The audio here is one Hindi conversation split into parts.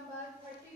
नंबर 35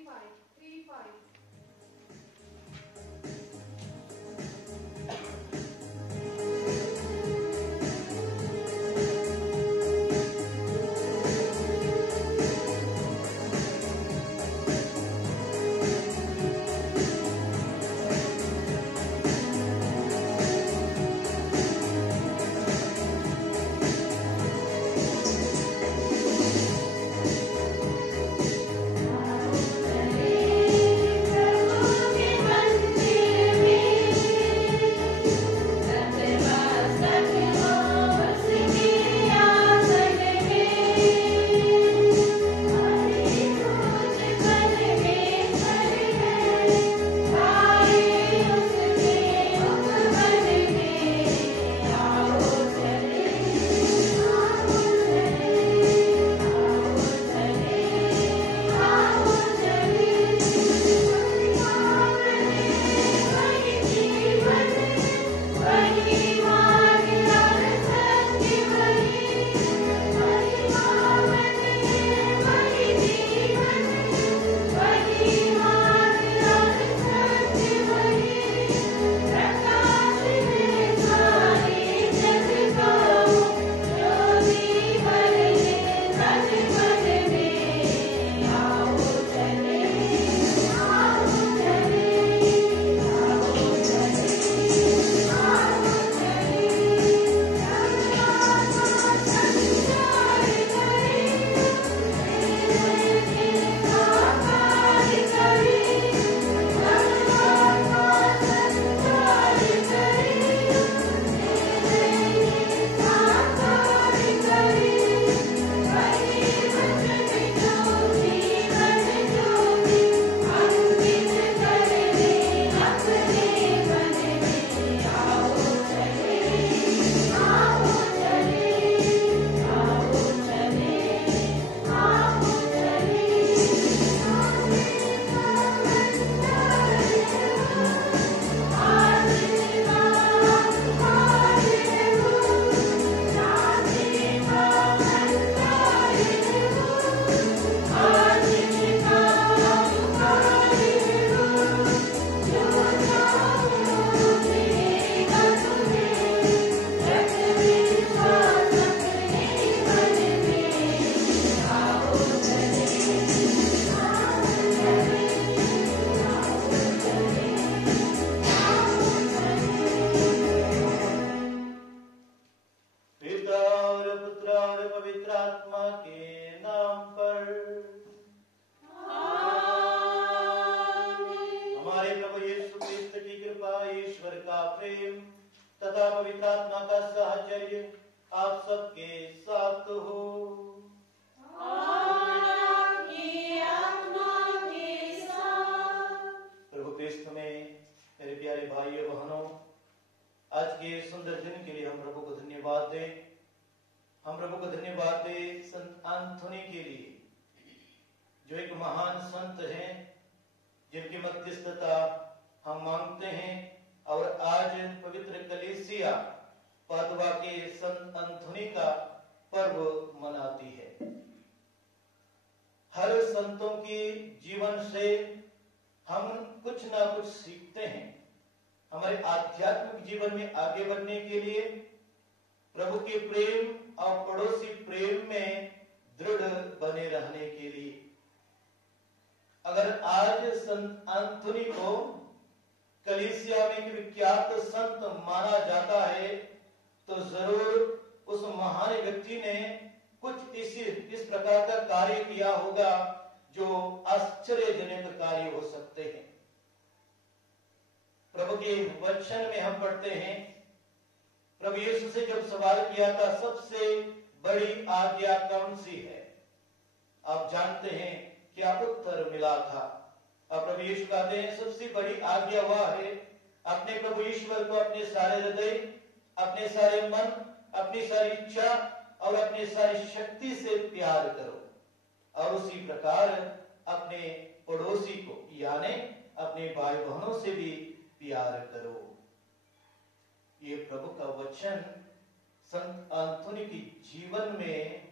संत एंथोनी के जीवन में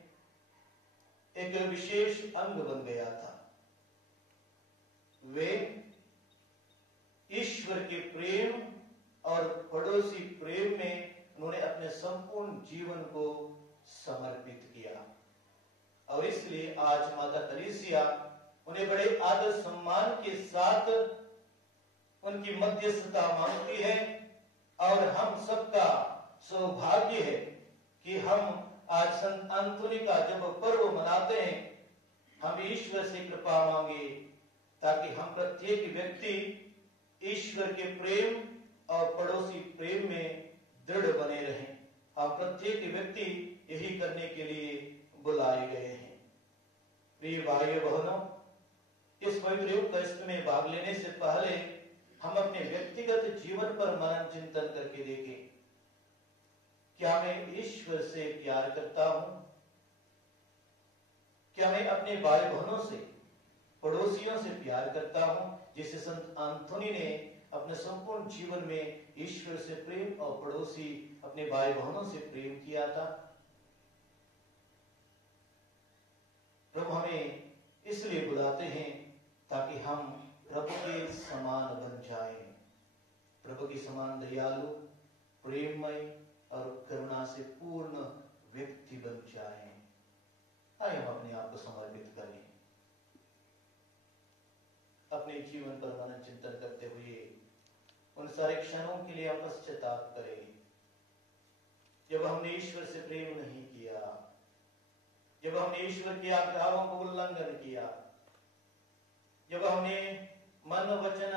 एक विशेष अंग बन गया था। वे ईश्वर के प्रेम और पड़ोसी प्रेम में उन्होंने अपने संपूर्ण जीवन को समर्पित किया। और इसलिए आज माता कलीसिया उन्हें बड़े आदर सम्मान के साथ उनकी मध्यस्थता मांगती है। और हम सबका सौभाग्य है कि हम आज संत अंतोनी का जब पर्व मनाते हैं, हम ईश्वर से कृपा मांगे ताकि हम प्रत्येक व्यक्ति ईश्वर के प्रेम और पड़ोसी प्रेम में दृढ़ बने रहें। हम प्रत्येक व्यक्ति यही करने के लिए बुलाए गए हैं। प्रिय भाइयों बहनों, इस पवित्र युग में भाग लेने से पहले हम अपने व्यक्तिगत जीवन पर मनन चिंतन करके देखें। क्या मैं ईश्वर से प्यार करता हूं? क्या मैं अपने भाई बहनों से, पड़ोसियों से प्यार करता हूं, जिसे संत अंतोनी ने अपने संपूर्ण जीवन में ईश्वर से प्रेम और पड़ोसी अपने भाई बहनों से प्रेम किया था। प्रभु हमें इसलिए बुलाते हैं ताकि हम प्रभु के समान बन जाएं, प्रभु के समान दयालु, प्रेममय और करुणा से पूर्ण व्यक्ति बन जाएं। आइए हम अपने आप को समर्पित करें। अपने जीवन पर मनन चिंतन करते हुए उन सारे क्षणों के लिए हम पश्चाताप करें जब हमने ईश्वर से प्रेम नहीं किया, जब हमने ईश्वर की आज्ञाओं को उल्लंघन किया, जब हमने मन वचन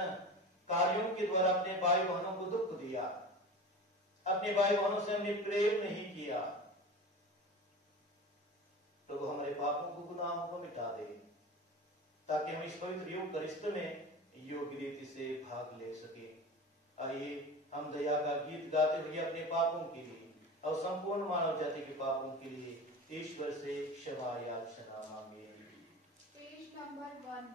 कार्यों के द्वारा अपने भाई बहनों को दुख दिया, अपने भाई बहनों से हमने प्रेम नहीं किया। प्रभु हमारे पापों को, गुनाहों को मिटा दे ताकि हम इस पवित्र युग करिश्ते में योग्य रीति से भाग ले सके। आइए हम दया का गीत गाते हुए अपने पापों के लिए और संपूर्ण मानव जाति के पापों के लिए ईश्वर से क्षमा याचना मांगे। Page number 1।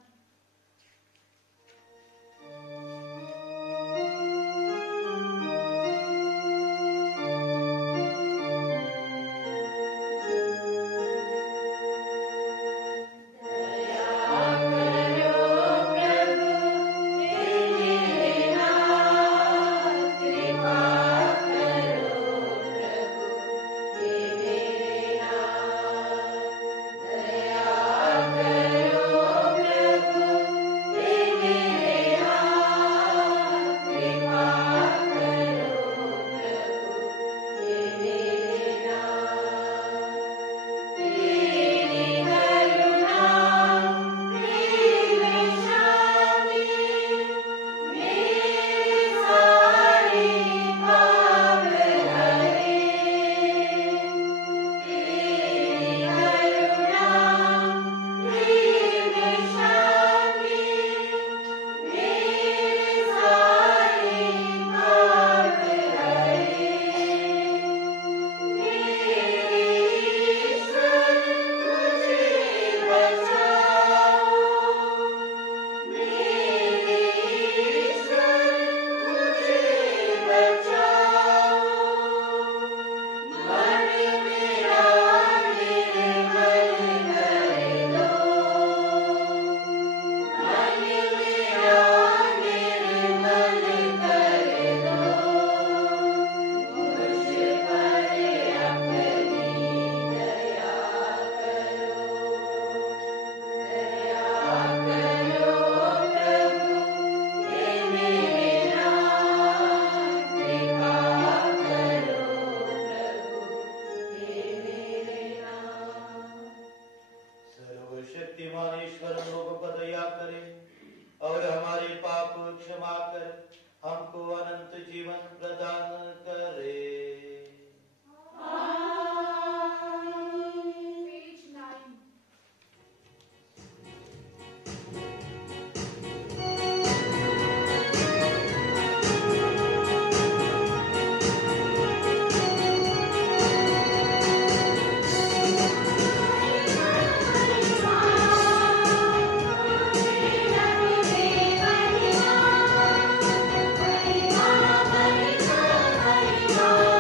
Oh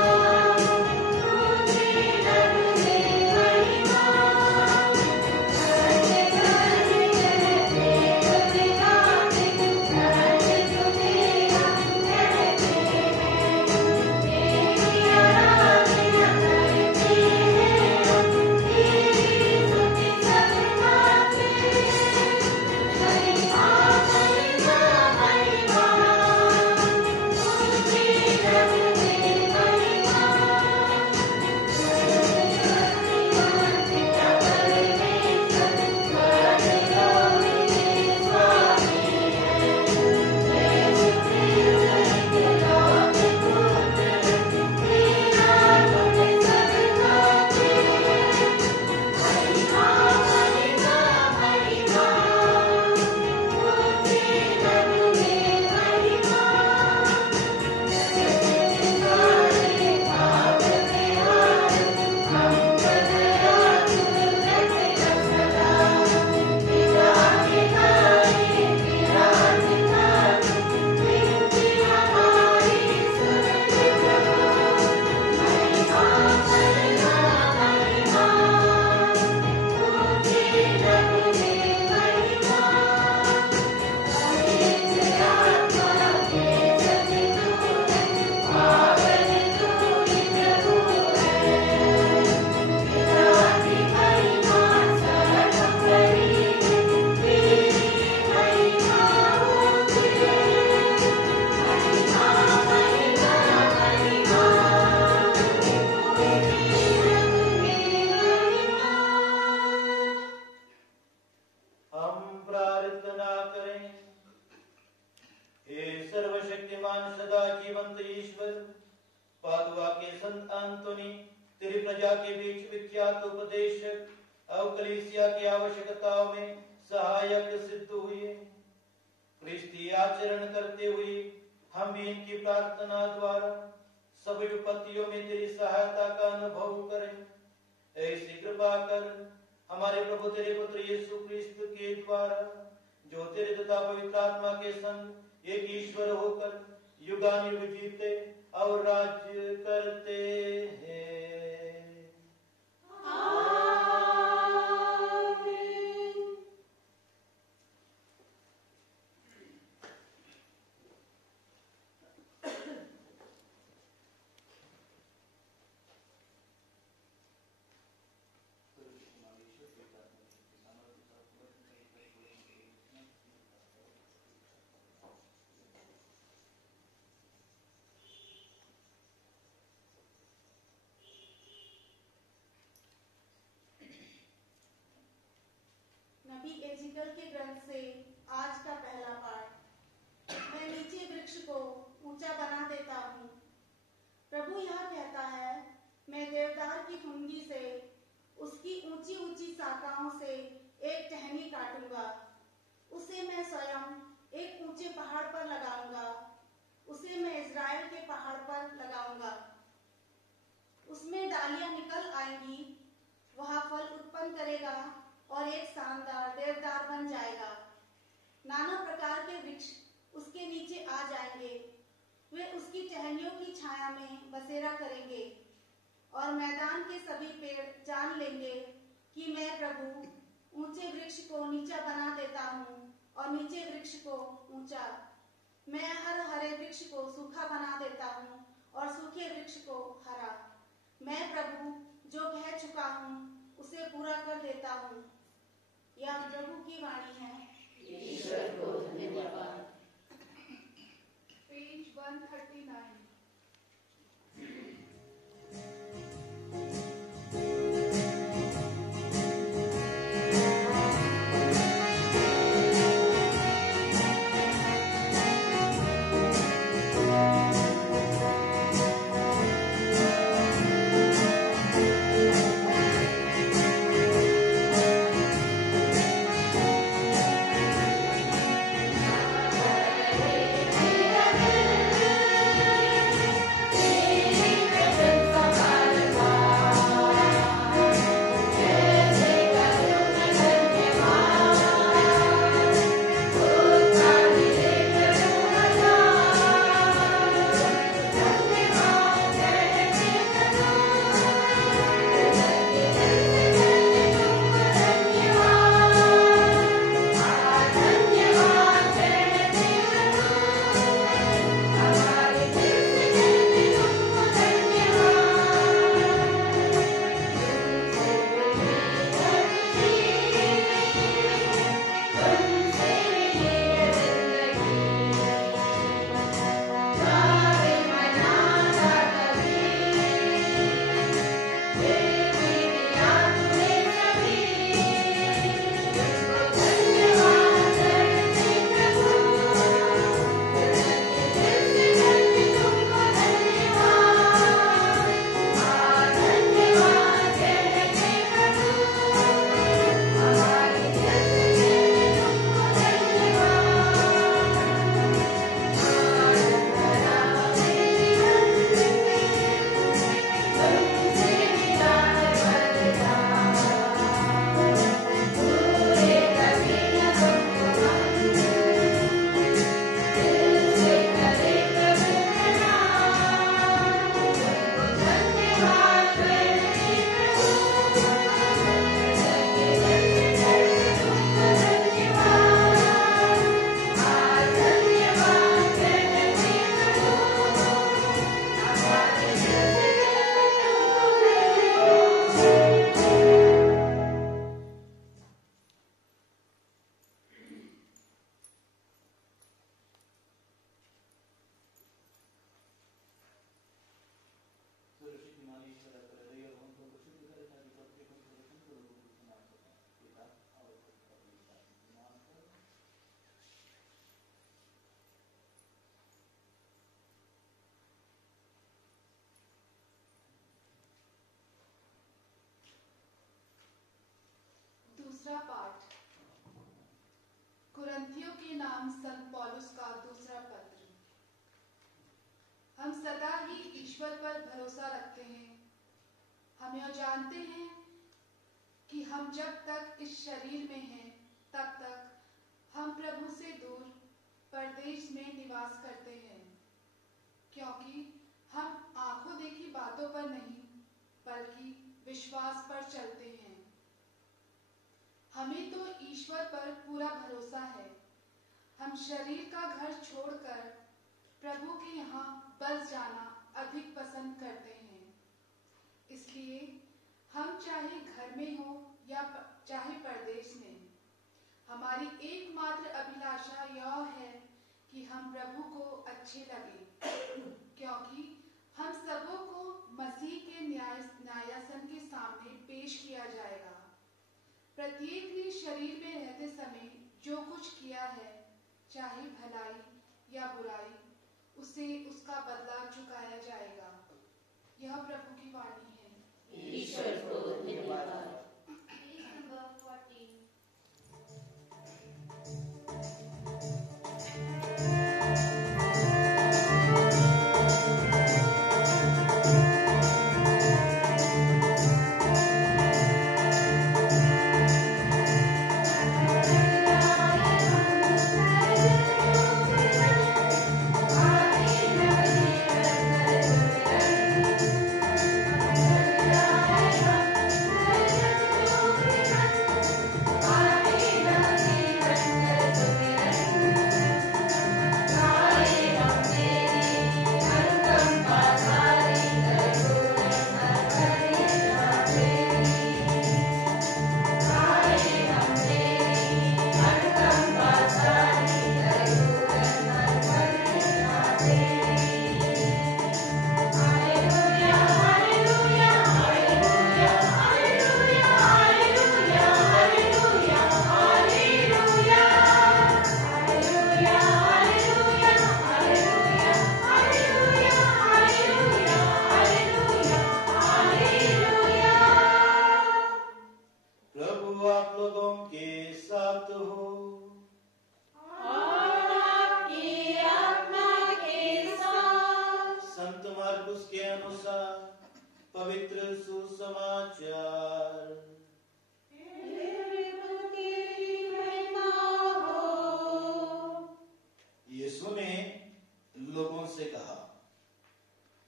शक्तिमान सदा जीवंत ईश्वर, पादुआ के संत अंतोनी तेरी प्रजा के बीच विख्यात उपदेशक और कलीसिया की आवश्यकताओं में सहायक सिद्ध हुए। क्रिस्ती आचरण करते हुए हम भी इनकी प्रार्थना द्वारा सभी विपत्तियों में तेरी सहायता का अनुभव करें। ऐसी कृपा कर हमारे प्रभु तेरे पुत्र यीशु क्रिस्त के द्वारा, जो तेरे तथा पवित्र आत्मा के संग एक ईश्वर होकर युगानुयुग जीते और राज्य करते हैं। नबी एजिकल के ग्रंथ से आज का पहला पाठ। मैं नीचे वृक्ष को ऊंचा बना देता हूँ। प्रभु यह कहता है, मैं देवदार की फुनगी से, उसकी ऊंची ऊंची शाखाओं से एक टहनी काटूंगा। उसे मैं स्वयं एक ऊंचे पहाड़ पर लगाऊंगा। उसे मैं इज़राइल के पहाड़ पर लगाऊंगा। उसमें डालियां निकल आएंगी, वह फल उत्पन्न करेगा और एक शानदार देवदार बन जाएगा। नाना प्रकार के वृक्ष उसके नीचे आ जाएंगे। वे उसकी टहनियों की छाया में बसेरा करेंगे और मैदान के सभी पेड़ जान लेंगे कि मैं प्रभु ऊंचे वृक्ष को नीचा बना देता हूँ और नीचे वृक्ष को ऊंचा। मैं हर हरे वृक्ष को सूखा बना देता हूँ और सूखे वृक्ष को हरा। मैं प्रभु जो कह चुका हूँ उसे पूरा कर देता हूँ। यह प्रभु की वाणी है। ईश्वर को धन्यवाद। Page 139. Hare दूसरा पाठ। कुरिन्थियों के नाम संत पौलुस का दूसरा पत्र। हम सदा ही ईश्वर पर भरोसा रखते हैं। हम यह जानते हैं कि हम जब तक इस शरीर में हैं तब तक हम प्रभु से दूर परदेश में निवास करते हैं, क्योंकि हम आंखों देखी बातों पर नहीं बल्कि विश्वास पर चलते हैं। हमें तो ईश्वर पर पूरा भरोसा है। हम शरीर का घर छोड़कर प्रभु के यहाँ बस जाना अधिक पसंद करते हैं। इसलिए हम चाहे घर में हो या चाहे परदेश में, हमारी एकमात्र अभिलाषा यह है कि हम प्रभु को अच्छे लगे, क्योंकि हम सबों को मसीह के न्यायासन के सामने पेश किया जाएगा। प्रत्येक ने शरीर में रहते समय जो कुछ किया है, चाहे भलाई या बुराई, उसे उसका बदला चुकाया जाएगा। यह प्रभु की वाणी है। ईश्वर को धन्यवाद। Page number 14।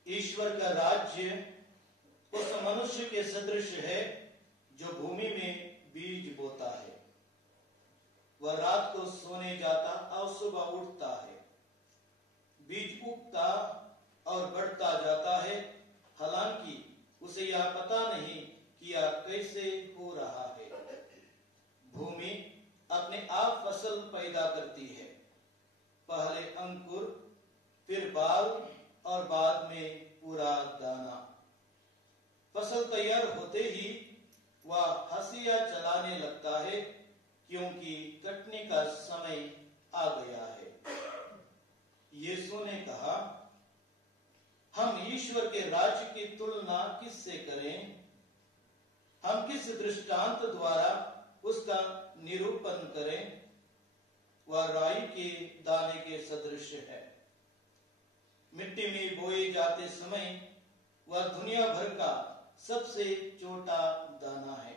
ईश्वर का राज्य उस मनुष्य के सदृश है जो भूमि में बीज बोता है। वह रात को सोने जाता और सुबह उठता है। बीज उगता और बढ़ता जाता है, हालांकि उसे यह पता नहीं कि यह कैसे हो रहा है। भूमि अपने आप फसल पैदा करती है, पहले अंकुर, फिर बाल और बाद में पूरा दाना। फसल तैयार होते ही वह हंसिया चलाने लगता है, क्योंकि कटने का समय आ गया है। यीशु ने कहा, हम ईश्वर के राज्य की तुलना किससे करें? हम किस दृष्टांत द्वारा उसका निरूपण करें? वह राई के दाने के सदृश है। मिट्टी में बोए जाते समय वह दुनिया भर का सबसे छोटा दाना है,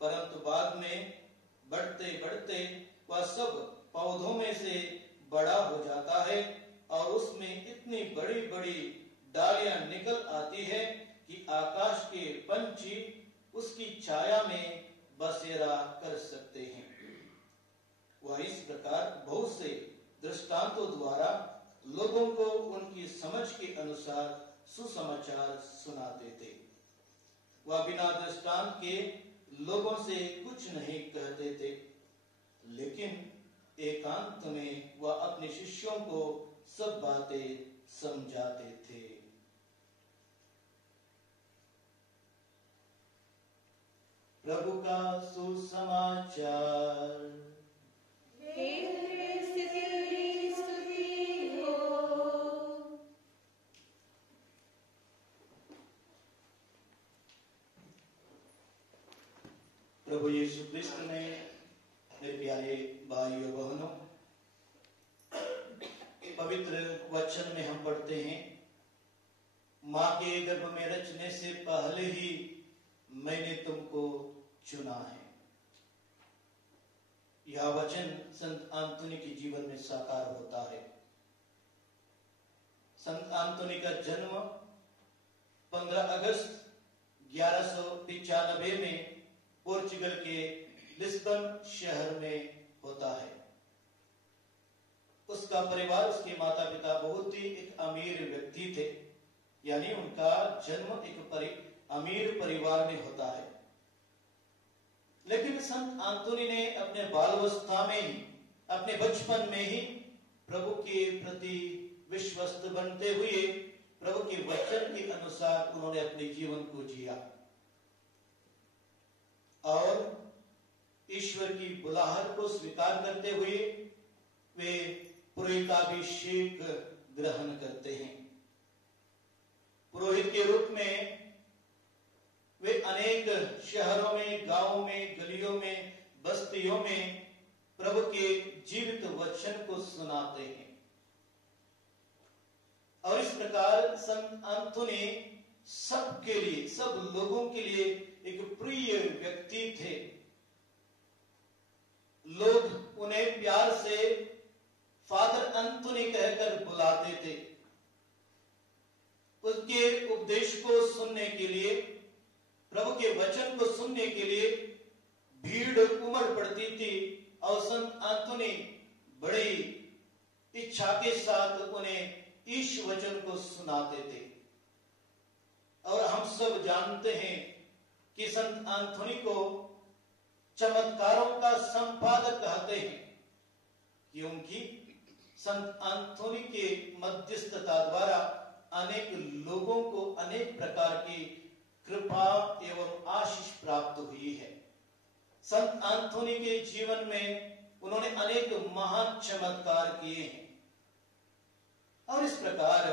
परंतु बाद में बढ़ते बढ़ते वह सब पौधों में से बड़ा हो जाता है और उसमें इतनी बड़ी बड़ी डालियां निकल आती है कि आकाश के पंछी उसकी छाया में बसेरा कर सकते हैं। वह इस प्रकार बहुत से दृष्टांतों द्वारा लोगों को उनकी समझ के अनुसार सुसमाचार सुनाते थे। वह बिना दृष्टांत के लोगों से कुछ नहीं कहते थे, लेकिन एकांत में वह अपने शिष्यों को सब बातें समझाते थे। प्रभु का सुसमाचार। प्रभु प्रभु यीशु क्रिस्त ने मेरे प्यारे भाई और बहनों, पवित्र वचन में हम पढ़ते हैं, मां के गर्भ में रचने से पहले ही मैंने तुमको चुना है। यह वचन संत आंतोनी के जीवन में साकार होता है। संत आंतोनी का जन्म 15 अगस्त 1195 में पोर्चुगल के लिस्बन शहर में होता है। उसका परिवार, उसके माता पिता बहुत ही एक अमीर व्यक्ति थे, यानी उनका जन्म एक अमीर परिवार में होता है। लेकिन संत आंतोनी ने अपने बालावस्था में ही, अपने बचपन में ही प्रभु के प्रति विश्वस्त बनते हुए प्रभु के वचन के अनुसार उन्होंने अपने जीवन को जिया और ईश्वर की बुलाहट को स्वीकार करते हुए वे पुरोहिताभिषेक ग्रहण करते हैं। पुरोहित के रूप में वे अनेक शहरों में, गांवों में, गलियों में, बस्तियों में प्रभु के जीवित वचन को सुनाते हैं। और इस प्रकार संत आंतोनी सबके लिए, सब लोगों के लिए एक प्रिय व्यक्ति थे। लोग उन्हें प्यार से फादर आंतोनी कहकर बुलाते थे। उसके उपदेश को सुनने के लिए, प्रभु के वचन को सुनने के लिए भीड़ उमड़ पड़ती थी और संत आंतोनी बड़ी इच्छा के साथ उन्हें ईश वचन को सुनाते थे। और हम सब जानते हैं कि संत आंतोनी को चमत्कारों का संपादक कहते हैं, क्योंकि संत आंतोनी के मध्यस्थता द्वारा अनेक लोगों को अनेक प्रकार की कृपा एवं आशीष प्राप्त हुई है। संत आंतोनी के जीवन में उन्होंने अनेक महान चमत्कार किए हैं। और इस प्रकार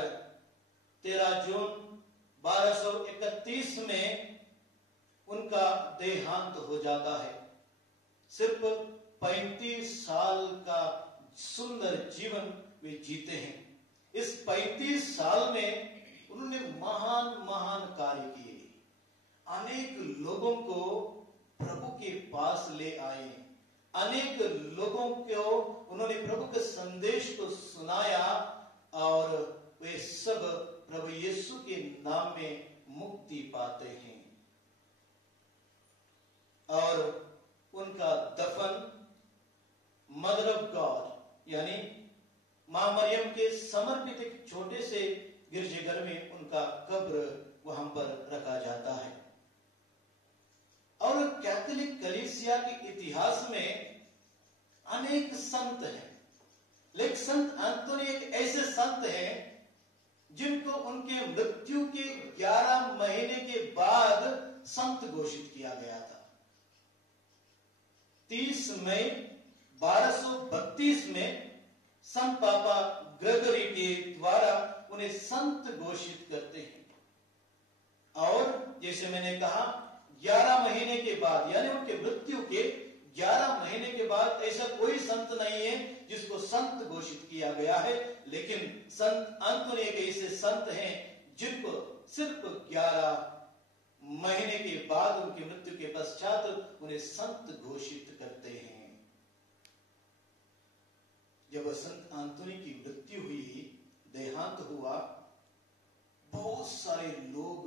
13 जून 1231 में उनका देहांत हो जाता है। सिर्फ 35 साल का सुंदर जीवन वे जीते हैं। इस 35 साल में उन्होंने महान महान कार्य किए, अनेक लोगों को प्रभु के पास ले आए, अनेक लोगों को उन्होंने प्रभु के संदेश को सुनाया और वे सब प्रभु यीशु के नाम में मुक्ति पाते हैं। और उनका दफन मदर ऑफ गॉड यानी मां मरियम के समर्पित एक छोटे से गिरजाघर में उनका कब्र वहां पर रखा जाता है। और कैथोलिक कलीसिया के इतिहास में अनेक संत हैं, लेकिन संत आंतोनी एक ऐसे संत हैं जिनको उनके मृत्यु के 11 महीने के बाद संत घोषित किया गया था। 30 मई 1232 में संत पापा ग्रेगरी के द्वारा उन्हें संत घोषित करते हैं। और जैसे मैंने कहा 11 महीने के बाद, यानी उनके मृत्यु के 11 महीने के बाद ऐसा कोई संत नहीं है जिसको संत घोषित किया गया है। लेकिन संत आंतोनी एक ऐसे संत हैं जिनको सिर्फ 11 महीने के बाद, उनकी मृत्यु के पश्चात उन्हें संत घोषित करते हैं। जब संत आंतोनी की मृत्यु हुई, देहांत हुआ, बहुत सारे लोग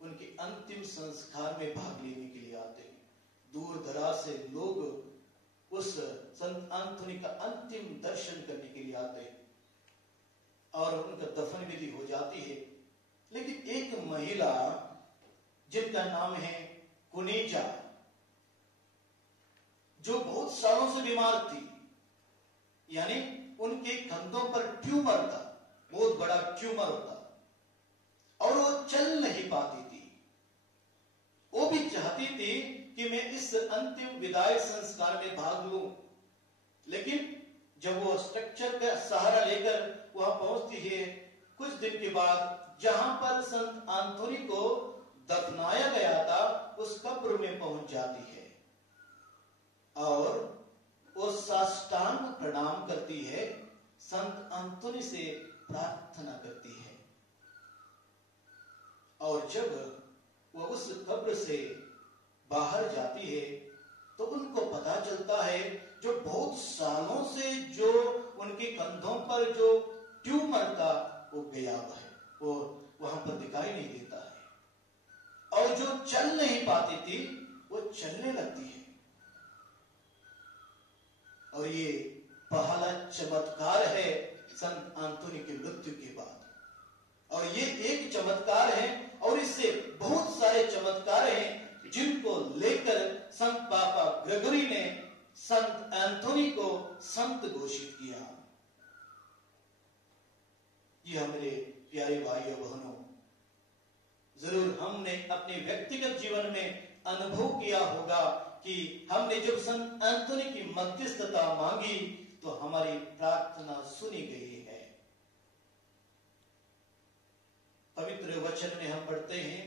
उनके अंतिम संस्कार में भाग लेने के लिए आते हैं। दूर दराज से लोग उस संत आंतोनी का अंतिम दर्शन करने के लिए आते हैं और उनका दफन विधि हो जाती है। लेकिन एक महिला जिनका नाम है कुनीजा, जो बहुत सालों से बीमार थी, यानी उनके कंधों पर ट्यूमर था, बहुत बड़ा ट्यूमर होता और वो चल नहीं पाती थी। वो भी चाहती थी कि मैं इस अंतिम विदाई संस्कार में भाग लूं, लेकिन जब वो स्ट्रक्चर का सहारा लेकर वहां पहुंचती है, कुछ दिन के बाद जहां पर संत आंतोनी को दफनाया गया था उस कब्र में पहुंच जाती है। और वो साष्टांग प्रणाम करती है, संत अंतोनी से प्रार्थना करती है। और जब वो उस कब्र से बाहर जाती है तो उनको पता चलता है जो बहुत सालों से जो उनके कंधों पर जो ट्यूमर था वो गया है, वो वहां पर दिखाई नहीं देता है। और जो चल नहीं पाती थी वो चलने लगती है। और ये पहला चमत्कार है संत अंतोनी की मृत्यु के बाद। और ये एक चमत्कार है और इससे बहुत सारे चमत्कार हैं जिनको लेकर संत पापा ग्रेगोरी ने संत एंथोनी को संत घोषित किया। ये हमारे प्यारे भाइयों बहनों, जरूर हमने अपने व्यक्तिगत जीवन में अनुभव किया होगा कि हमने जब संत एंथोनी की मध्यस्थता मांगी तो हमारी प्रार्थना सुनी गई है। पवित्र वचन में हम पढ़ते हैं,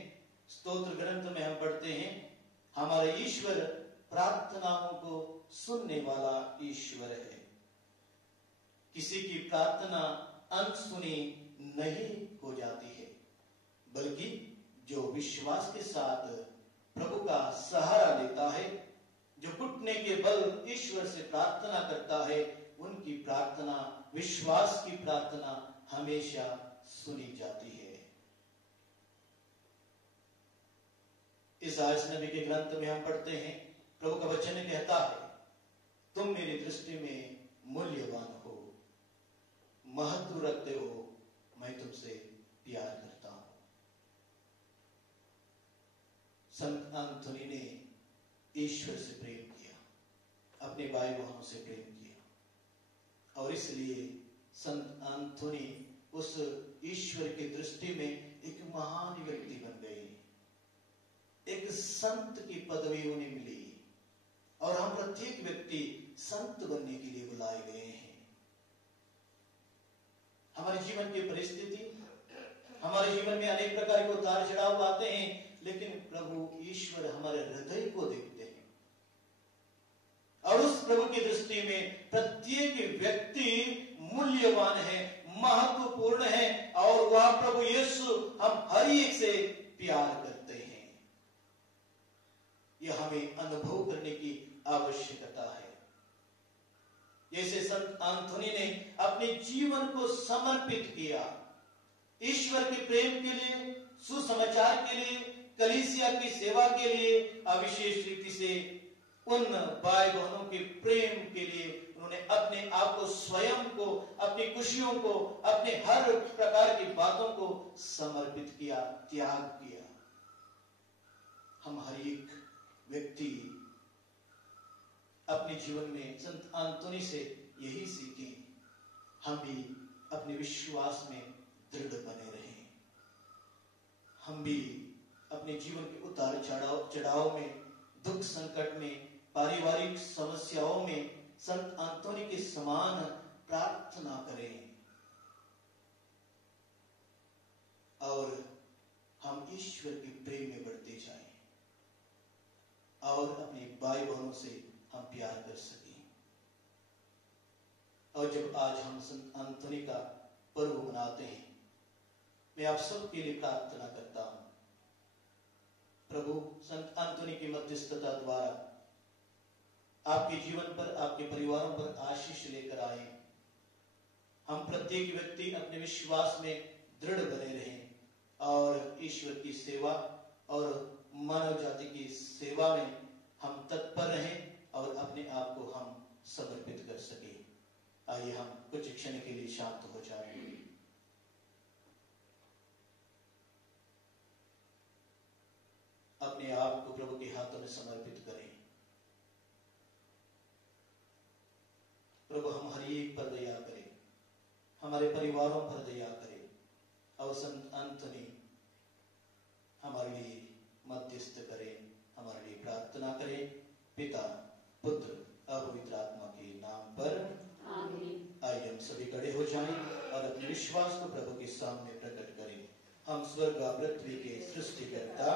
स्तोत्र ग्रंथ में हम पढ़ते हैं, हमारा ईश्वर प्रार्थनाओं को सुनने वाला ईश्वर है। किसी की प्रार्थना अनसुनी नहीं हो जाती है, बल्कि जो विश्वास के साथ प्रभु का सहारा लेता है, जो घुटने के बल ईश्वर से प्रार्थना करता है, उनकी प्रार्थना, विश्वास की प्रार्थना हमेशा सुनी जाती है। इस आयत नबी के ग्रंथ में हम पढ़ते हैं, प्रभु का वचन कहता है, तुम मेरी दृष्टि में मूल्यवान हो, महत्व रखते हो, मैं तुमसे प्यार करता हूं। संत एंथोनी ने ईश्वर से प्रेम किया, अपने भाई बहनों से प्रेम किया, और इसलिए संत एंथोनी उस ईश्वर की दृष्टि में एक महान व्यक्ति बन गए, एक संत की पदवी उन्हें मिली। और हम प्रत्येक व्यक्ति संत बनने के लिए बुलाए गए हैं। हमारे जीवन की परिस्थिति, हमारे जीवन में अनेक प्रकार के उतार चढ़ाव आते हैं, लेकिन प्रभु ईश्वर हमारे हृदय को देखते हैं और उस प्रभु की दृष्टि में प्रत्येक व्यक्ति मूल्यवान है, महत्वपूर्ण है, और वह प्रभु यीशु हम हर एक से प्यार करते हैं। यह हमें अनुभव करने की आवश्यकता है। जैसे संत एंथोनी ने अपने जीवन को समर्पित किया ईश्वर के प्रेम के लिए, सुसमाचार के लिए, कलीसिया की सेवा के लिए, विशेष रीति से उन भाई बहनों के प्रेम के लिए उन्होंने अपने आप को, स्वयं को, अपनी खुशियों को, अपने हर प्रकार की बातों को समर्पित किया, त्याग किया। हम हर एक व्यक्ति अपने जीवन में संत एंथोनी से यही सीखें, हम भी अपने विश्वास में दृढ़ बने रहें। हम भी अपने जीवन के उतार चढ़ाव में, दुख संकट में, पारिवारिक समस्याओं में संत एंथोनी के समान प्रार्थना करें और हम ईश्वर के प्रेम में बढ़ते जाएं और अपने भाई बहनों से हम प्यार कर सकें। और जब आज हम संत एंथोनी का पर्व मनाते हैं, मैं आप सबके लिए प्रार्थना करता हूं, प्रभु संत एंथोनी की मध्यस्थता द्वारा आपके जीवन पर, आपके परिवारों पर आशीष लेकर आए। हम प्रत्येक व्यक्ति अपने विश्वास में दृढ़ बने रहें और ईश्वर की सेवा और मानव जाति की सेवा में हम तत्पर रहें और अपने आप को हम समर्पित कर सके। आइए हम कुछ क्षण के लिए शांत हो जाएं। अपने आप को प्रभु के हाथों में समर्पित करें। प्रभु हम हर एक पर दया करें, हमारे परिवारों पर दया करें और संत एंथोनी हमारे लिए मध्यस्थ करें, हमारे लिए प्रार्थना करें। पिता, पुत्र और पवित्र आत्मा के नाम पर आमीन। आइए हम सभी खड़े हो जाएं और अपने विश्वास को प्रभु के सामने प्रकट करें। हम स्वर्ग और पृथ्वी के सृष्टिकर्ता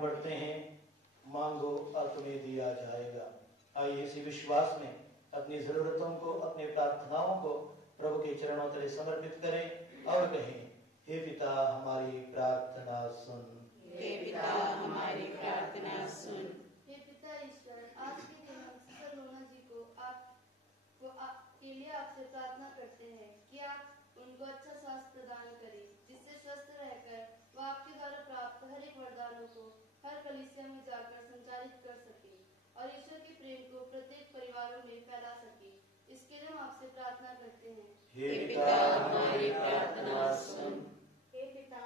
पढ़ते हैं, मांगो और तुम्हें दिया जाएगा। आइए इसी विश्वास में अपनी जरूरतों को, अपनी प्रार्थनाओं को प्रभु के चरणों तले समर्पित करें और कहें, हे पिता हमारी प्रार्थना सुन। हे पिता हमारी प्रार्थना सुन। हे पिता ईश्वर, आज के दिन हम सिस्टर लोना जी को आपके लिए आपसे प्रार्थना करते हैं कि आप उनको अच्छा स्वास्थ्य प्रदान करें, जिससे स्वस्थ रहकर वह आपके द्वारा प्राप्त हर एक वरदानों को हर कलीसिया में जाकर संचारित कर सके और ईश्वर के प्रेम को प्रत्येक परिवारों में फैला सके। इसके लिए हम आपसे प्रार्थना करते हैं। हे पिता हमारी प्रार्थना सुन। हे पिता,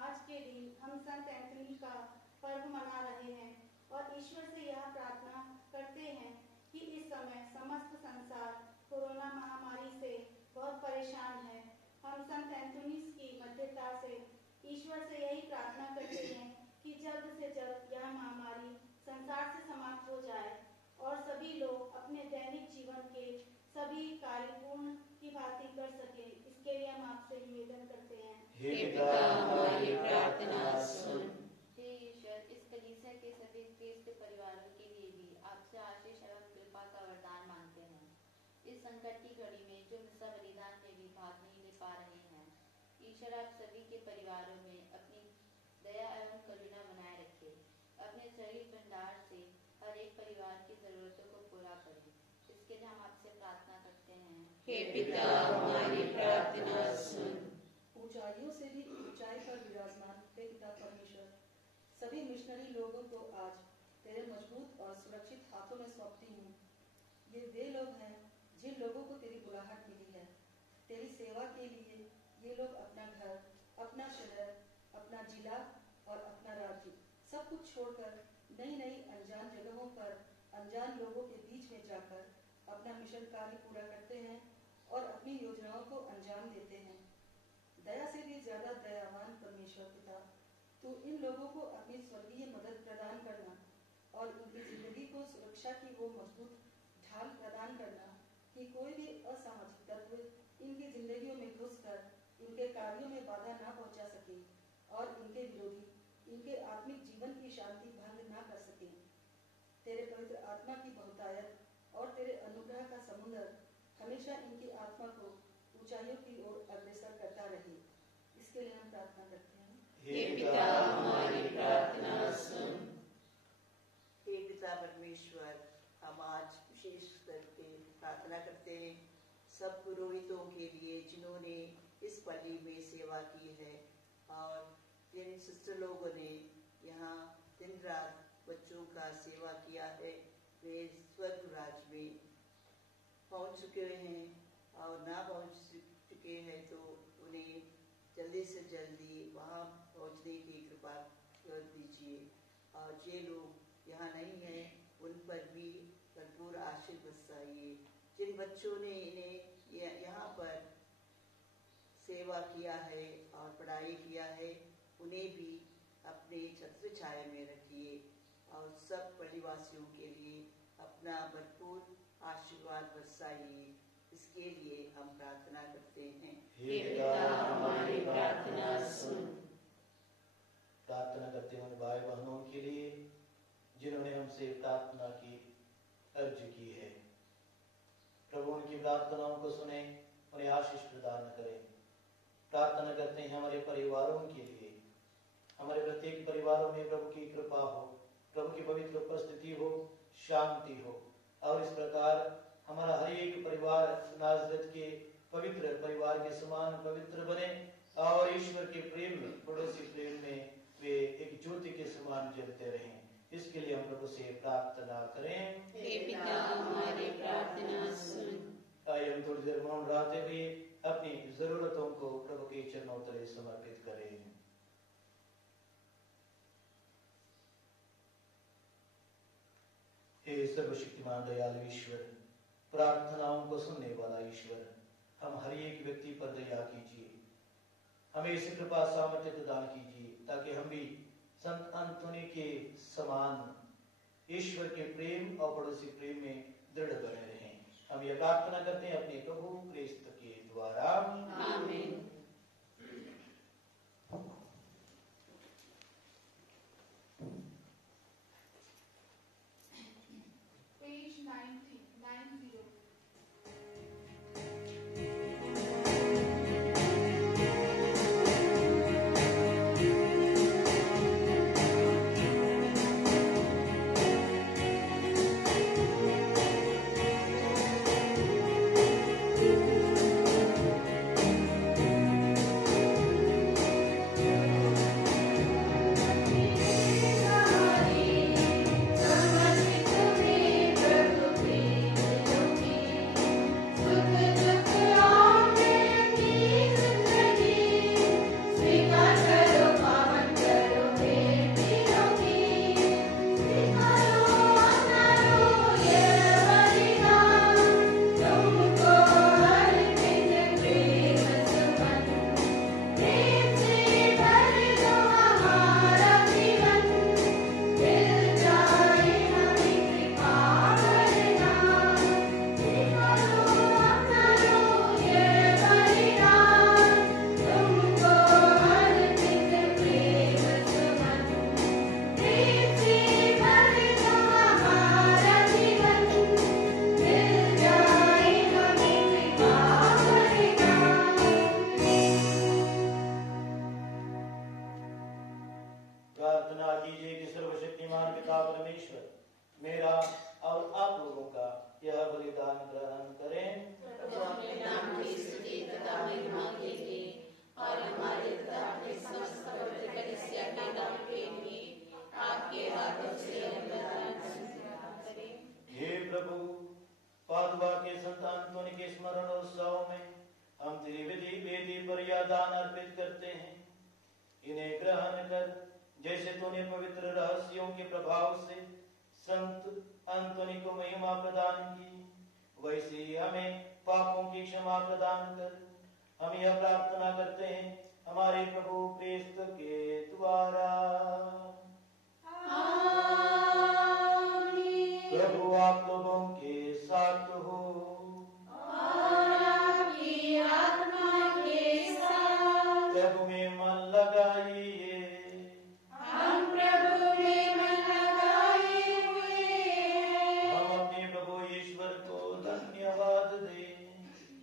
आज के दिन हम संत एंथनी का पर्व मना रहे हैं और ईश्वर से यह प्रार्थना करते हैं कि इस समय समस्त संसार कोरोना महामारी से बहुत परेशान है। हम संत एंथनी की मध्यस्थता से ईश्वर से यही प्रार्थना करते हैं कि जल्द से जल्द यह महामारी संसार से समाप्त हो जाए और सभी लोग अपने दैनिक जीवन के सभी कार्य पूर्ण की भांति कर सके। इसके लिए हम आपसे निवेदन करते हैं। हे पिता हमारी प्रार्थना सुन। हे ईश्वर, इस कलीसिया के सभी क्रिस्त परिवारों के लिए भी आपसे आशीष एवं कृपा का वरदान मांगते हैं। इस संकट की घड़ी में जो मिसा बलिदान में भी भाग नहीं ले पा रहे हैं, ईश्वर आप सभी के परिवारों में अपनी दया एवं करुणा बनाए रखे। अपने शरीर भंडार से हर एक परिवार की जरूरतों को पूरा करें। इसके लिए हम आपसे प्रार्थना करते हैं। हे पिता हमारी प्रार्थना सुन। ऊंचाइयों से भी ऊंचाई पर विराजमान हे पिता परमेश्वर, सभी मिशनरी लोगों को आज तेरे मजबूत और सुरक्षित हाथों में सौंपती हूँ। ये वे लोग हैं जिन लोगों को तेरी बुलाहट मिली है। तेरी सेवा के लिए ये लोग अपना घर, अपना शहर, अपना जिला और अपना राज्य सब कुछ छोड़कर नई नई अनजान जगहों पर अनजान लोगों के बीच में जाकर अपना मिशन कार्य पूरा करते हैं और अपनी योजनाओं को अंजाम देते हैं। दया से भी ज्यादा दयावान परमेश्वर पिता, तू इन लोगों को अपनी स्वर्गीय मदद प्रदान करना और उनकी जिंदगी को सुरक्षा की वो मजबूत ढाल प्रदान करना कि कोई भी असामाजिक तत्व इनकी जिंदगियों में घुसकर इनके कार्यों में बाधा ना पहुंचा सके और इनके विरोधी इनके आत्मिक जीवन की शांति भंग ना कर सके। तेरे पवित्र आत्मा की बहुतायत और तेरे अनुग्रह का समुद्र हमेशा इनकी आत्मा को ऊंचाइयों की ओर अग्रसर करता रहे। इसके लिए हम प्रार्थना करते हैं। हे पिता हमारी प्रार्थना सुन। हे पिता परमेश्वर, हम आज विशेष करके प्रार्थना करते हैं सब पुरोहितों के लिए जिन्होंने इस पल्ली में सेवा की है और जिन सिस्टर लोगों ने यहाँ दिन रात बच्चों का सेवा किया है, वे स्वर्ग राज में पहुँच चुके हैं और ना पहुँच चुके हैं तो उन्हें जल्दी से जल्दी वहाँ पहुँचने की कृपा कर दीजिए। और जे लोग यहाँ नहीं हैं उन पर भी भरपूर आशीर्वाद बरसाइए। जिन बच्चों ने इन्हें यहाँ पर सेवा किया है और पढ़ाई किया है, उन्हें भी अपने छत्र छाया में रखिए और सब परिवासियों के लिए अपना भरपूर आशीर्वाद बरसाइए। इसके लिए हम प्रार्थना करते हैं। हे पिता हमारी प्रार्थना सुन। प्रार्थना करते हैं उन भाई बहनों के लिए जिन्होंने हमसे प्रार्थना की अर्ज की है। प्रभु उनकी प्रार्थनाओं को सुने, उन्हें आशीष प्रदान करें। प्रार्थना करते हैं हमारे परिवारों के लिए, हमारे प्रत्येक परिवारों में प्रभु की कृपा हो, प्रभु की पवित्र उपस्थिति हो, शांति हो और इस प्रकार हमारा हर एक परिवार नाज़रेत के पवित्र परिवार के समान पवित्र बने और ईश्वर के प्रेम में, पड़ोसी प्रेम में वे एक ज्योति के समान जलते रहें। इसके लिए हम प्रभु से प्रार्थना करें। हे पिता हमारी प्रार्थना सुन। आइए हम थोड़ी देर मौन रहते हुए अपनी जरूरतों को प्रभु के चरणों तले समर्पित करें। हे सर्वशक्तिमान दयालु ईश्वर, प्रार्थनाओं को सुनने वाला ईश्वर, हम हर एक व्यक्ति पर दया कीजिए। हमें इस कृपा सामर्थ्य प्रदान कीजिए ताकि हम भी संत अंतोनी के समान ईश्वर के प्रेम और पड़ोसी प्रेम में दृढ़ बने रहें। हम ये प्रार्थना करते हैं अपने प्रभु क्रिस्त के द्वारा। आमीन। पिता परमेश्वर मेरा और आप लोगों का यह बलिदान ग्रहण करें। प्रभु अपने नाम की स्तुति तथा महिमा के लिए और हमारे तथा अपने समस्त पवित्र कलीसिया के नाम के लिए आपके हाथों से बलिदान स्वीकार करें। हे प्रभु, पादुका के संतान अंतोनी के स्मरण और उत्सव में हम तेरी विधि वेदी पर यह दान अर्पित करते हैं। इन्हें ग्रहण कर जैसे तूने पवित्र रहस्यों के प्रभाव से संत अंतोनी को महिमा प्रदान की, वैसे ही हमें पापों की क्षमा प्रदान कर। हम यह प्रार्थना करते हैं हमारे प्रभु क्रिस्त के द्वारा। प्रभु आप लोगों के साथ हो और आपकी आत्मा के साथ। प्रभु में मन लगाइए। हम प्रभु में मन लगाए हुए हैं। हम अपने प्रभु ईश्वर को धन्यवाद दें।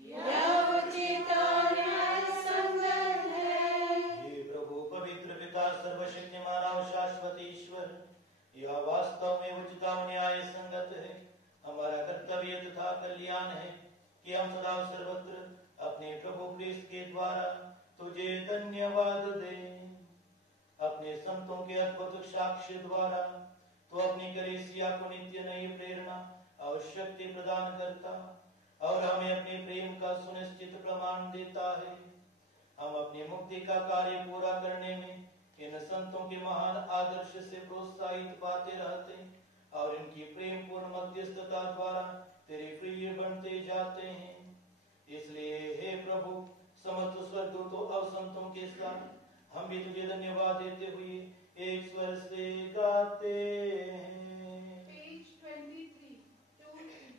यह उचित और न्यायसंगत है। हे प्रभु पवित्र पिता सर्वशक्तिमान और शाश्वत ईश्वर, यह वास्तव में उचित और न्याय संगत है। हमारा कर्तव्य तथा कल्याण है कि हम सदा सर्वत्र अपने प्रभु क्रिस्त के द्वारा तुझे धन्यवाद दें। अपने संतों के अद्भुत साक्ष्य द्वारा तो अपनी कलीसिया को नित्य नई प्रेरणा और शक्ति प्रदान करता और हमें अपने प्रेम का सुनिश्चित प्रमाण देता है। हम अपनी मुक्ति का कार्य पूरा करने में इन संतों के महान आदर्श से प्रोत्साहित पाते रहते और इनकी प्रेम पूर्ण मध्यस्थता द्वारा तेरे प्रिय बनते जाते हैं। इसलिए हे प्रभु, समस्त स्वर्गदूतों और संतों के साथ हम भी तुझे धन्यवाद देते हुए एक स्वर से गाते हैं। Page 23, 2-3.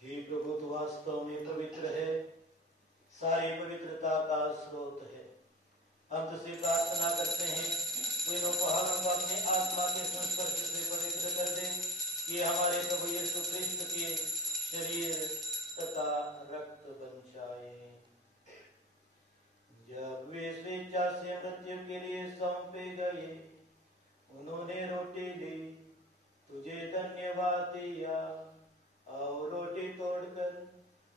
हे प्रभु, तू वास्तव में पवित्र है, सारी पवित्रता का स्रोत है। हम तुझसे प्रार्थना करते हैं, तू इन उपहारों को अपने आत्मा के संस्पर्श से पवित्र कि हमारे प्रभु यीशु क्रिस्त के शरीर तथा रक्त बन जाए। जब वे स्वेच्छा से मृत्यु के लिए सौंपे गए, उन्होंने रोटी ली, तुझे धन्यवाद दिया और रोटी तोड़कर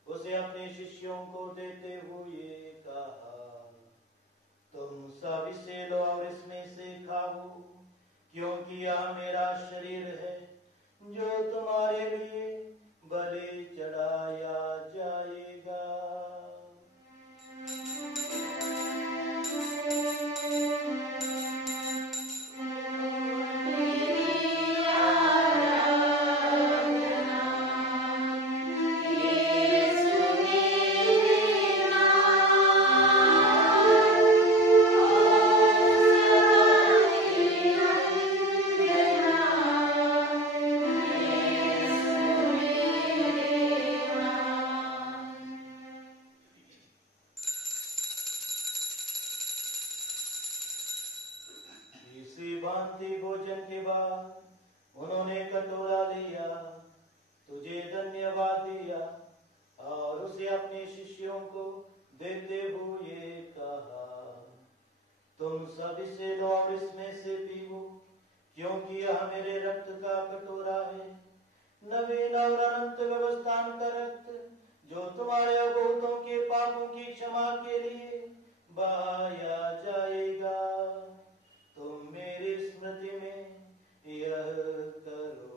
उसे अपने शिष्यों को देते हुए कहा, तुम सब इसे लो और इसमें से खाओ, क्योंकि यह मेरा शरीर है जो तुम्हारे लिए बलि चढ़ाया जाएगा। भोजन के बाद उन्होंने कटोरा लिया, तुझे धन्यवाद दिया और उसे अपने शिष्यों को देते हुए कहा, तुम सब इसे लो और इसमें से पीओ, क्योंकि यह मेरे रक्त का कटोरा है, नवीन और अनंत व्यवस्थान का रक्त, जो तुम्हारे और बहुतों के पापों की क्षमा के लिए बहाया जाएगा। तुम मेरी स्मृति में यह करो।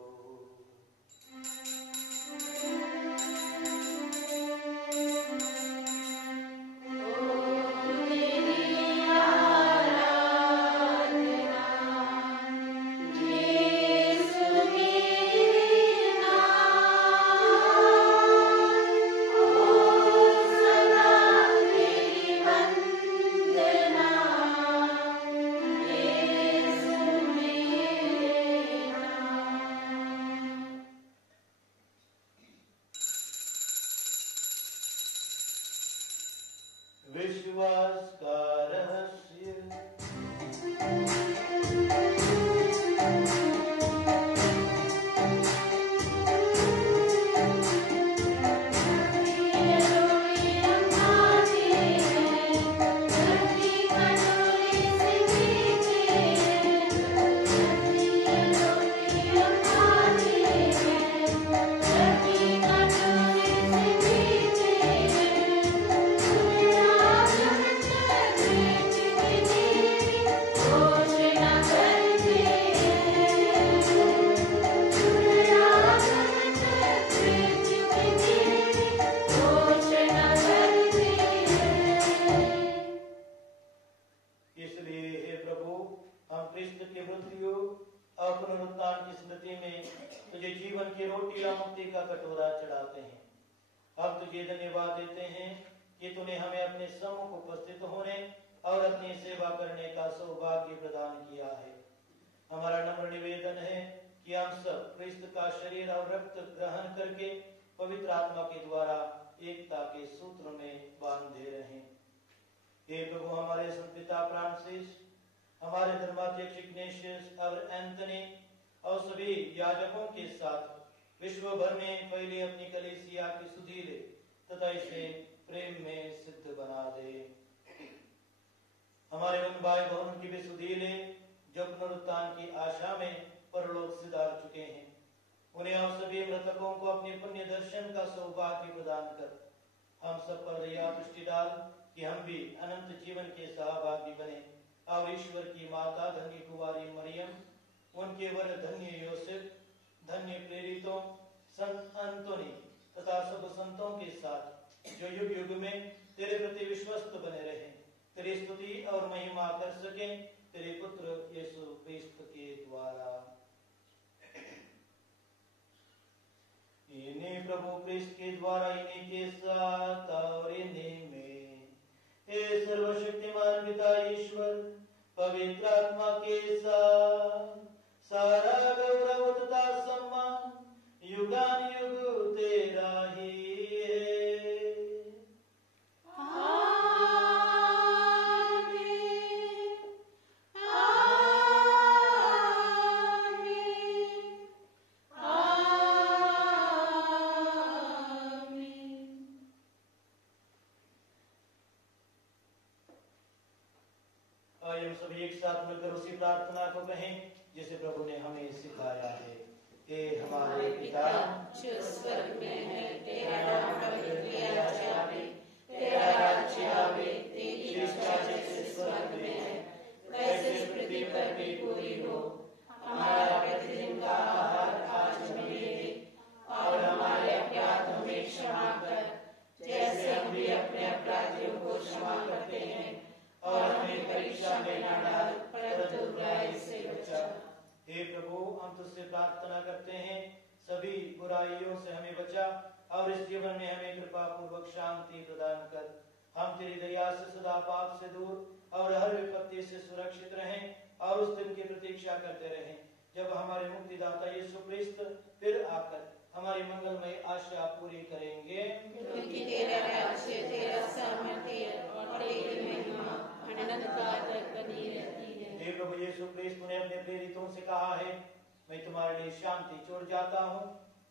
विश्वास का रहस्य। धन्यवाद देते हैं कि तूने हमें अपने सम्मुख उपस्थित होने और अपनी सेवा करने का सौभाग्य प्रदान किया है। हमारा नम्र निवेदन है कि हम सब क्रिस्त का शरीर और रक्त ग्रहण करके पवित्र आत्मा के द्वारा एकता के सूत्र में बांधे रहें। हे प्रभु, हमारे संत पिता फ्रांसिस, हमारे धर्माध्यक्ष इग्नेशियस और एंथनी और सभी याजकों के साथ विश्व भर में फैली अपनी कलीसिया की सुधीले तथा इसे प्रेम में सिद्ध बना दे। हमारे उन भाई बहनों की भी सुधीले जो पुनरुत्थान की आशा में परलोक सिधार चुके हैं, उन्हें हम सभी मृतकों को अपने पुण्य दर्शन का सौभाग्य प्रदान कर हम सब पर दया दृष्टि डाल कि हम भी अनंत जीवन के सहभागी बने और ईश्वर की माता धन्य कुंवारी मरियम, उनके वर धन्य योसेफ, धन्य प्रेरितों, संत अंतोनी तथा सब संतों के साथ जो युग युग में तेरे प्रति विश्वस्त बने रहे, तेरी स्तुति और महिमा कर सके तेरे पुत्र यीशु क्रिस्त के द्वारा। इन्हीं प्रभु क्रिस्त के द्वारा, इन्हीं के साथ और इन्हीं में हे सर्वशक्तिमान पिता ईश्वर पवित्र आत्मा के साथ सारा गौरव तथा सम्मान युगान युग तेरा ही है। आमीन, मिलकर उसी प्रार्थना को कहें जिसे प्रभु ने हमें सिखाया है। हे हमारे पिता जो स्वर्ग में है, तेरा नाम पवित्र किया जाए, तेरा राज्य आवे, तेरी इच्छा जैसे स्वर्ग में है वैसे पृथ्वी पर भी पूरी हो। हमारा प्रतिदिन का आहार आज हमें दे, और हमारे अपराध हमें क्षमा कर, जैसे हम भी अपने अपराधियों को क्षमा करते हैं, और हमें परीक्षा में न डाल, परंतु बुराई से बचा। हे प्रभु, हम तुझसे प्रार्थना करते हैं, सभी बुराइयों से हमें बचा और इस जीवन में हमें कृपा पूर्वक शांति प्रदान कर। हम तेरी दया से सदा पाप से दूर और हर विपत्ति से सुरक्षित रहें और उस दिन की प्रतीक्षा करते रहें जब हमारे मुक्तिदाता यीशु क्रिस्त फिर आकर हमारी मंगलमय आशा पूरी करेंगे। क्योंकि तेरा राज्य, तेरा सामर्थ्य और तेरी महिमा अनंत काल तक बनी रहती है। हे प्रभु यीशु क्रिस्त ने अपने प्रेरितों से कहा है, मैं तुम्हारे लिए शांति छोड़ जाता हूँ,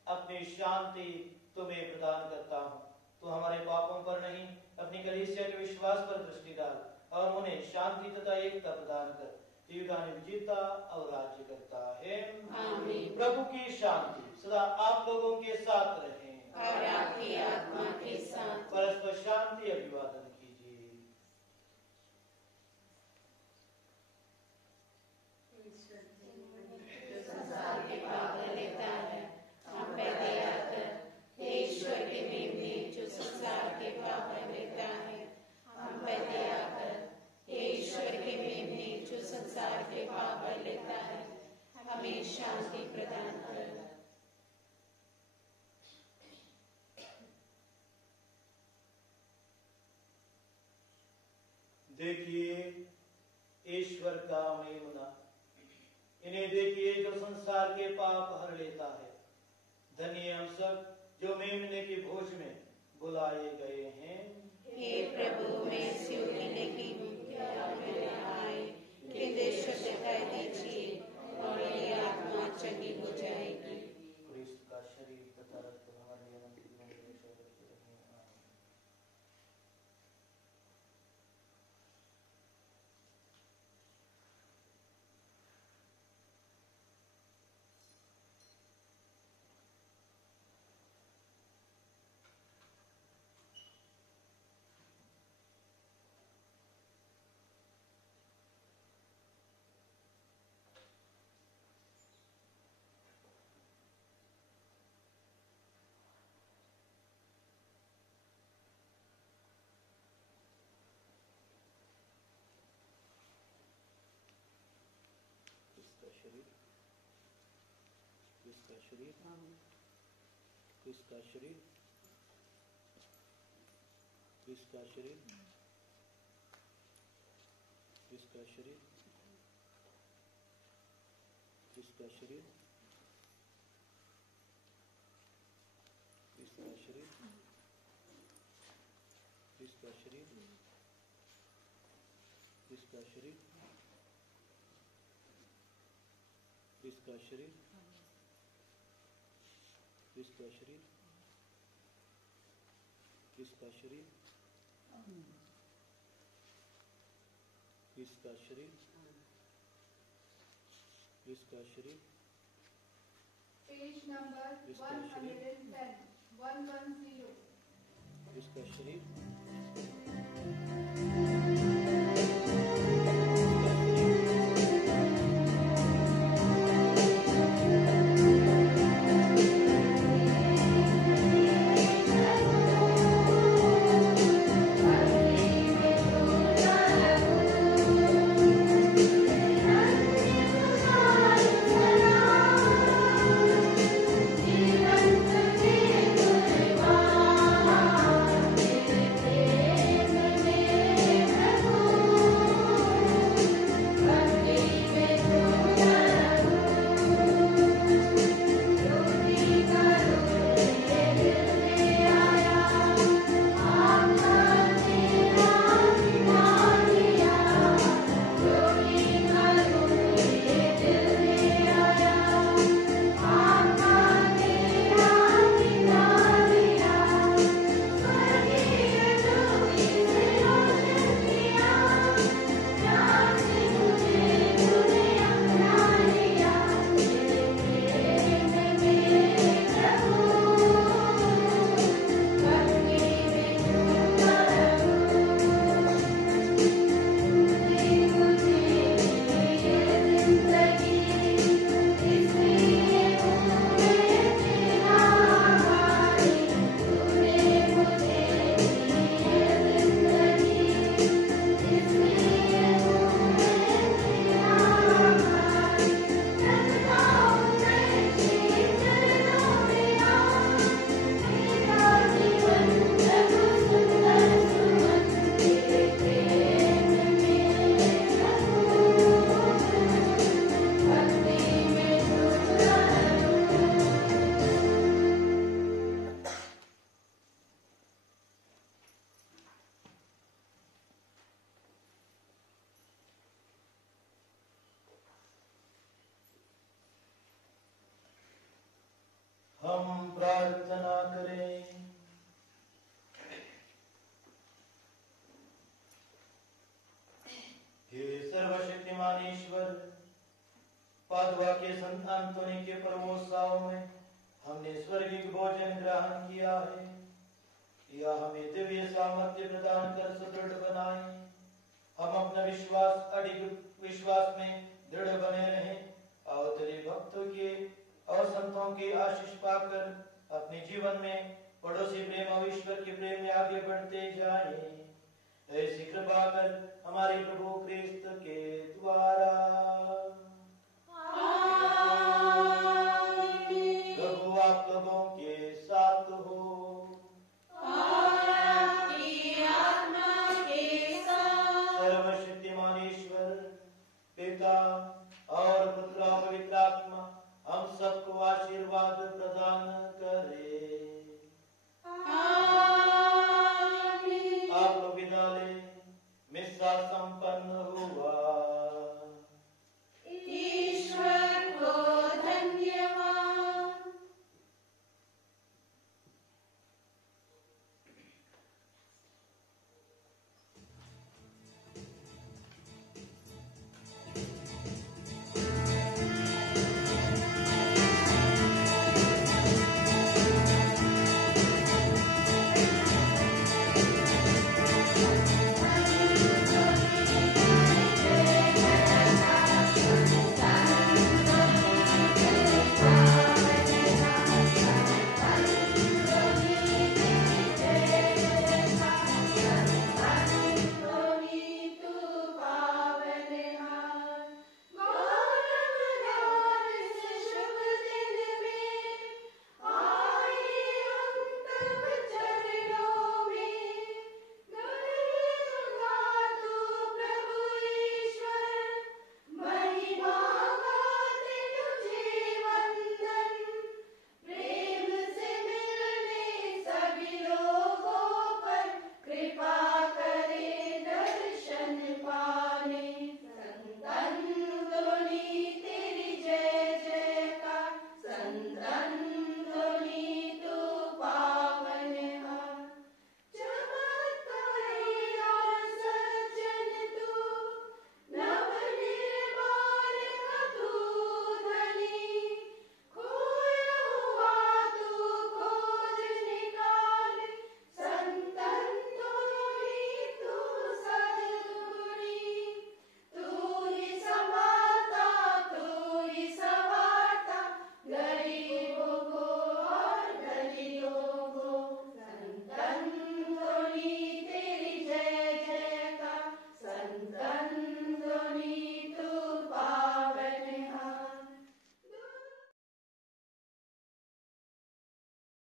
अपनी शांति तुम्हें प्रदान करता हूँ। तो हमारे पापों पर नहीं, अपनी कलीसिया के विश्वास पर दृष्टि डाल और उन्हें शांति तथा एकता प्रदान कर। युगाने जीता और राज्य करता है। आमीन। प्रभु की शांति सदा आप लोगों के साथ रहे और आपकी आत्मा के साथ। परस्पर शांति अभिवादन कीजिए। संसार के पाप लेता है, हम पे दया कर। हे ईश्वर के मेमने, जो संसार के पाप लेता है, हम पे दया कर। हे ईश्वर के मेमने, जो संसार के पाप लेता है, हमें शांति प्रदान कर। देखिए ईश्वर का मेमना, इन्हें देखिए जो संसार के पाप हर लेता है। धन्य हम सब जो मेमने की भोज में बुलाए गए हैं। हे प्रभु, मैं स्वीकृति की आए कि देश दिखाई दीजिए और मेरी आत्मा चंगी हो जाएगी। क्रिस्त का शरीर तथा रक्त हमारे लिए अनंत जीवन के लिए सुरक्षित रहे। आमीन। इसका शरीर, इसका शरीर, इसका शरीर, इसका शरीर, इसका शरीर, इसका शरीर, इसका शरीर, इसका शरीर, इसका शरीर, इसका शरीर, इसका शरीर, इसका शरीर, इसका शरीर, पेज नंबर 110, 110। इसका शरीर, Thank you. के पर्वोत्सव में हमने स्वर्गीय भोजन ग्रहण किया है, या हमें दिव्य सामर्थ्य प्रदान कर सुदृढ़ बनाए। हम अपना विश्वास में दृढ़ बने रहें और तेरे भक्तों के और संतों के आशीष पाकर अपने जीवन में पड़ोसी प्रेम और ईश्वर के प्रेम में आगे बढ़ते जाएं। ऐसी कृपा कर हमारे प्रभु क्रिस्त के द्वारा।